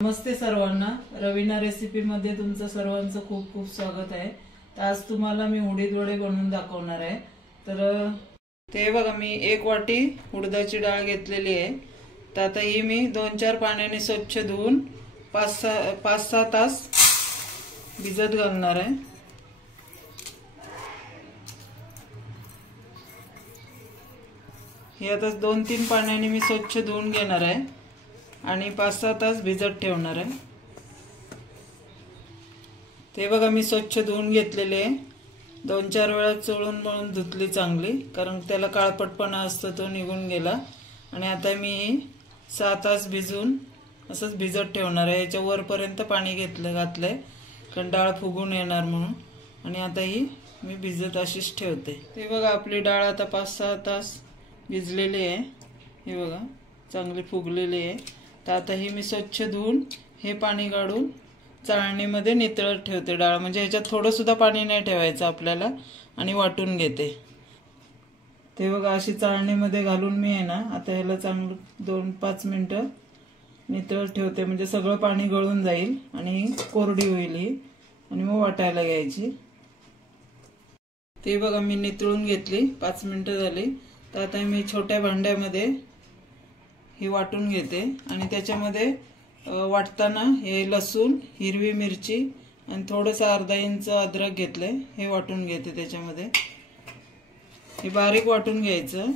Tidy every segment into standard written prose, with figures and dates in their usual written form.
नमस्ते सर्वांना, रवीना रेसिपी मध्ये तुमचं सर्वांचं खूप खूप स्वागत आहे। तर आज तुम्हाला मी उडीद वडे बनवून दाखवणार आहे। तर ते बघा, मी 1 वाटी उडदाची डाळ घेतलेली आहे। तर आता ही मी 2-4 पाण्याने स्वच्छ धुवून 5-6 तास भिजत घालणार आहे। हे आता 2-3 पाण्याने मी स्वच्छ धुवून घेणार आहे आणि 5-6 तास भिजत ठेवणार आहे। ते बघा, मी स्वच्छ धुवून घेतलेले आहे। 2-4 वेळा चोळून मळून धुतली चांगली, कारण त्याला काळपटपणा असतो तो निघून गेला। आणि आता मी 6 तास भिजून असंच भिजत ठेवणार आहे। याच्या वरपर्यंत पाणी घातलंय कारण डाळ फुगून येणार म्हणून। आणि आता ही मी भिजत अशीच ठेवते। ते बघा, आपली डाळ आता 5-6 तास भिजलेली आहे। हे बघा, चांगली फुगलेली आहे। तर आता ही मी स्वच्छ धुवून हे पाणी काढून चाळणीमध्ये नितळत ठेवते डाळ, म्हणजे ह्याच्यात थोडं सुद्धा पाणी नाही ठेवायचं आपल्याला, आणि वाटून घेते। ते बघा, अशी चाळणीमध्ये घालून मी आहे ना, आता ह्याला चांगलं 2-5 मिनिटं नितळत ठेवते, म्हणजे सगळं पाणी गळून जाईल आणि कोरडी होईल ही, आणि मग वाटायला घ्यायची। ते बघा, मी नितळून घेतली, 5 मिनिटं झाली। तर आता मी छोट्या भांड्यामध्ये हे वाटून घेते आणि त्याच्यामध्ये वाटताना हे लसूण, हिरवी मिरची आणि थोडंसं अर्धा इंच अद्रक घेतले, हे वाटून घेते त्याच्यामध्ये। हे बारीक वाटून घ्यायचं,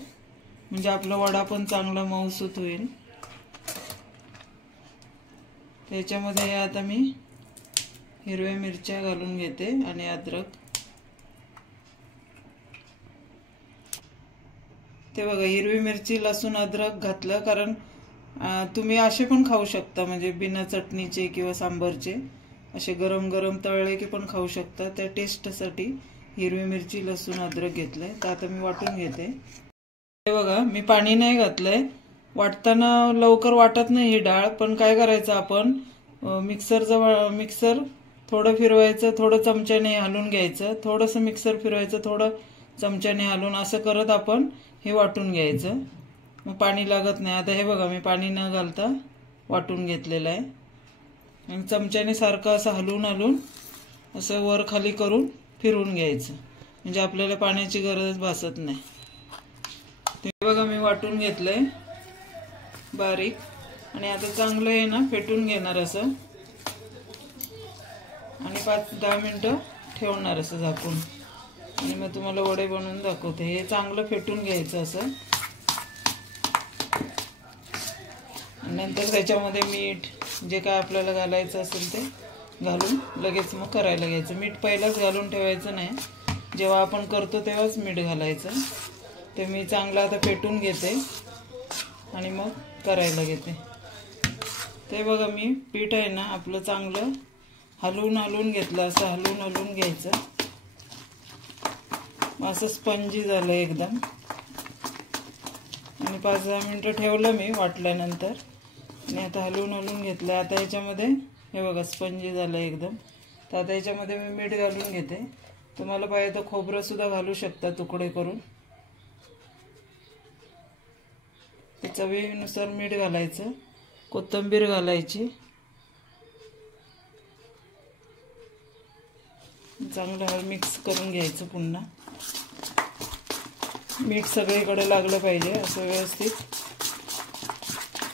म्हणजे आपला वडा पण चांगला मऊसूत होईल। त्याच्यामध्ये हे आता मी हिरव्या मिरच्या घालून घेते आणि अद्रक। ते बघा, हिरवी मिरची, लसूण, अद्रक घातलं, कारण तुम्ही असे पण खाऊ शकता, म्हणजे बिना चटणीचे किंवा सांबरचे असे गरम गरम तळले की पण खाऊ शकता। त्या टेस्टसाठी हिरवी मिरची, लसूण, अद्रक घेतलंय। तर आता मी वाटून घेते। हे बघा, मी पाणी नाही घातलंय। वाटताना लवकर वाटत नाही ही डाळ, पण काय करायचं, आपण मिक्सर थोडं फिरवायचं, थोडं चमच्याने हलवून घ्यायचं, थोडंसं मिक्सर फिरवायचं, थोडं चमच्याने हलवून, असं करत आपण हे वाटून घ्यायचं, मग पाणी लागत नाही। आता हे बघा, मी पाणी न घालता वाटून घेतलेलं आहे आणि चमच्याने सारखं असं हलवून असं वर खाली करून फिरवून घ्यायचं, म्हणजे आपल्याला पाण्याची गरज भासत नाही। ते बघा, मी वाटून घेतलंय बारीक, आणि आता चांगलं आहे ना फेटून घेणार असं, आणि 5-10 मिनिटं ठेवणार असं झाकून, आणि मग तुम्हाला वडे बनवून दाखवते। हे चांगलं फेटून घ्यायचं असं, नंतर त्याच्यामध्ये मीठ, जे काय आपल्याला घालायचं असेल ते घालून लगेच मग करायला घ्यायचं। मीठ पहिलाच घालून ठेवायचं नाही, जेव्हा आपण करतो तेव्हाच मीठ घालायचं। ते मी चांगलं आता फेटून घेते आणि मग करायला घेते। ते बघा, मी पीठ आहे ना आपलं चांगलं हलवून घेतलं, असं हलवून घ्यायचं, असं स्पंजी झालं एकदम। आणि 5-10 मिनिटं ठेवलं मी वाटल्यानंतर, आणि आता हलवून घेतलं। आता याच्यामध्ये हे बघा, स्पंजी झालं एकदम। तर आता याच्यामध्ये मी मीठ घालून घेते। तुम्हाला पाहिजे तर खोबरं सुद्धा घालू शकता तुकडे करून। चवीनुसार मीठ घालायचं, कोथिंबीर घालायची, चांगलं मिक्स करून घ्यायचं पुन्हा। मीठ सगळीकडे लागलं पाहिजे, असं व्यवस्थित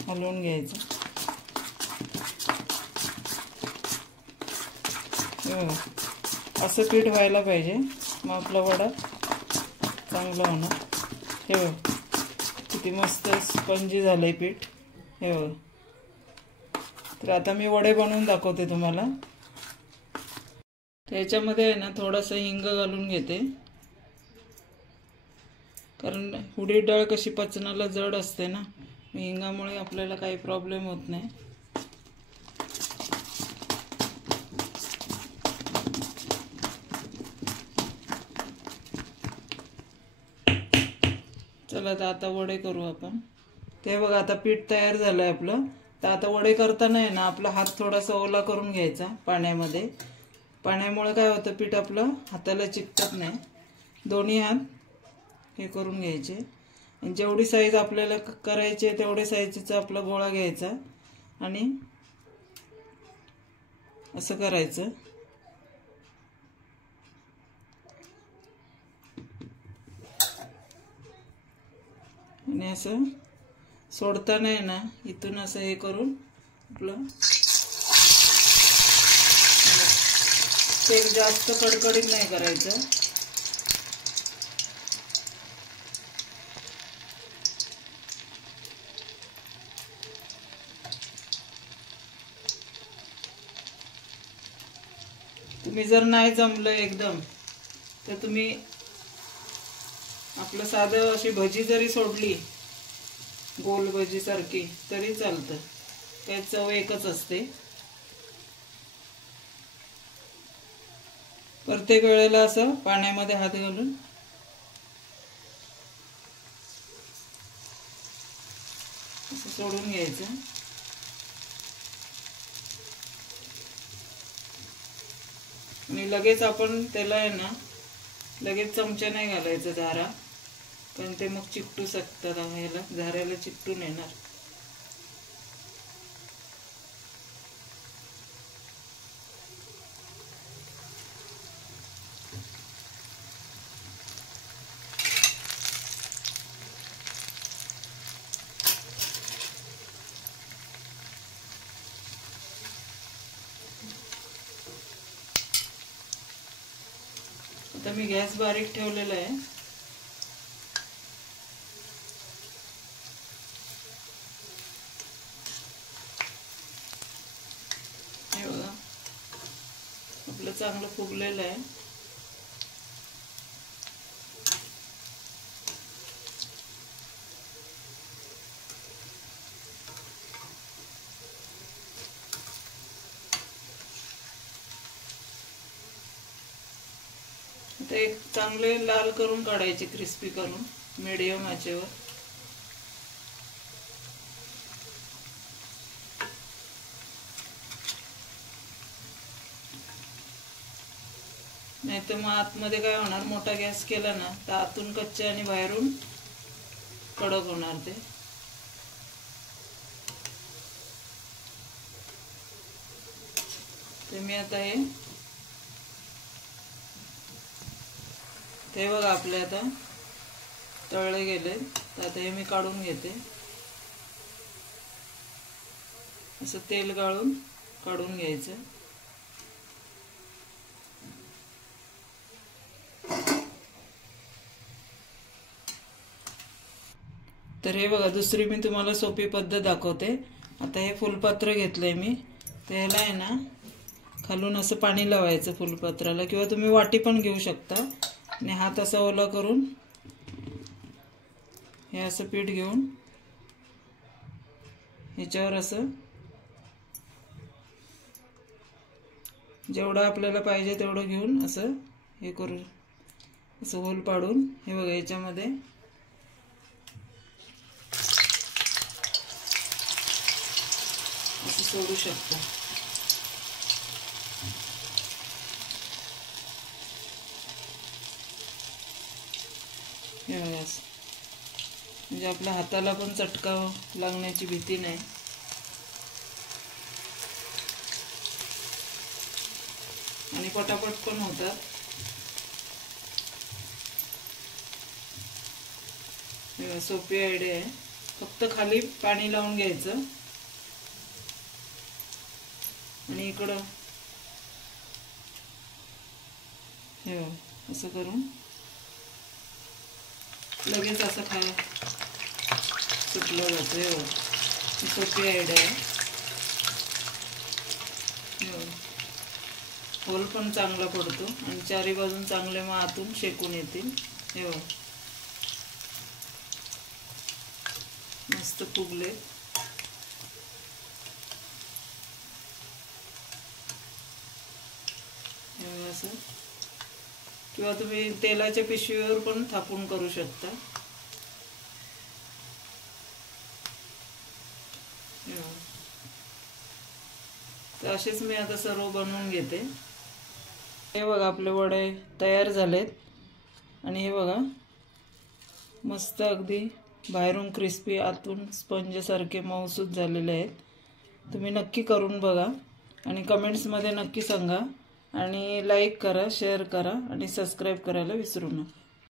हलवून घ्यायचं। असं पीठ व्हायला पाहिजे, मग आपला वडा चांगला होणार। हे बघ, किती मस्त स्पंजी झालंय पीठ, हे बघ। तर आता मी वडे बनवून दाखवते तुम्हाला। त्याच्यामध्ये आहे ना थोडंसं हिंग घालून घेते, कारण उडीद डाळ कशी पचनाला जड असते ना, हिंगामुळे आपल्याला काही प्रॉब्लेम होत नाही। चला, तर आता वडे करू आपण। ते बघा, आता पीठ तयार झालंय आपलं। तर आता वडे करताना आहे ना आपला हात थोडासा ओला करून घ्यायचा पाण्यामध्ये। पाण्यामुळे काय होतं, पीठ आपलं हाताला चिकटत नाही। दोन्ही हात हे करून घ्यायचे, आणि जेवढी साईज आपल्याला करायची आहे तेवढे साईजचा आपला गोळा घ्यायचा, आणि असं करायचं. आणि असं सोडताना आहे ना, इथून असं हे करून आपलं तेल जास्त कडकडीत नाही करायचं. तुम्ही जर नाही जमलं एकदम तर तुम्ही आपलं साधं अशी भजी जरी सोडली, गोल भजी सारखी, तरी चालतं. काय चव एकच असते. प्रत्येक वेळेला असं पाण्यामध्ये हात घालून असं सोडून घ्यायचं. आणि लगेच आपण त्याला आहे ना, लगेच चमचा नाही घालायचं झारा, कारण ते मग चिकटू शकतात. ह्याला झाऱ्याला चिकटून येणार. आता मी गॅस बारीक ठेवलेला आहे. हे बघा आपलं चांगलं फुगलेलं आहे. आता एक चांगले लाल करून काढायचे, क्रिस्पी करून, मीडियम आचेवर. नाही तर मग आतमध्ये काय होणार, मोठा गॅस केला ना तर आतून कच्चे आणि बाहेरून कडक होणार ते. ते मी आता हे बघा आपले आता तळले गेले. तर आता हे मी काढून घेते. असं तेल गाळून काढून घ्यायचं. तर हे बघा दुसरी मी तुम्हाला सोपी पद्धत दाखवते. आता हे फुलपात्र घेतलंय मी. त्याला आहे ना खालून असं पाणी लावायचं फुलपात्राला, किंवा तुम्ही वाटी पण घेऊ शकता. आणि हात असा ओला करून हे असं पीठ घेऊन ह्याच्यावर असं जेवढं आपल्याला पाहिजे तेवढं घेऊन असं हे करू, असं होल पाडून हे बघा याच्यामध्ये असं सोडू शकता. हे बघा असं, म्हणजे आपल्या हाताला पण चटका लागण्याची भीती नाही. आणि पटापट पण होतात. सोपी आयडिया आहे. फक्त खाली पाणी लावून घ्यायचं आणि इकडं हे असं करून लगेच असं सुटलं जातं. ही सोपी आयडिया आहे. होल पण चांगला पडतो आणि चारी बाजून चांगले मग आतून शेकून येतील. हे मस्त फुगले. असं, किंवा तुम्ही तेलाच्या पिशवीवर पण थापून करू शकता. तर असेच मी आता सर्व बनवून घेते. हे बघा आपले वडे तयार झालेत. आणि हे बघा मस्त अगदी बाहेरून क्रिस्पी, आतून स्पंज सारखे मऊसूत झालेले आहेत. तुम्ही नक्की करून बघा. आणि कमेंट्समध्ये नक्की सांगा आणि लाईक करा, शेअर करा आणि सबस्क्राईब करायला विसरू नका.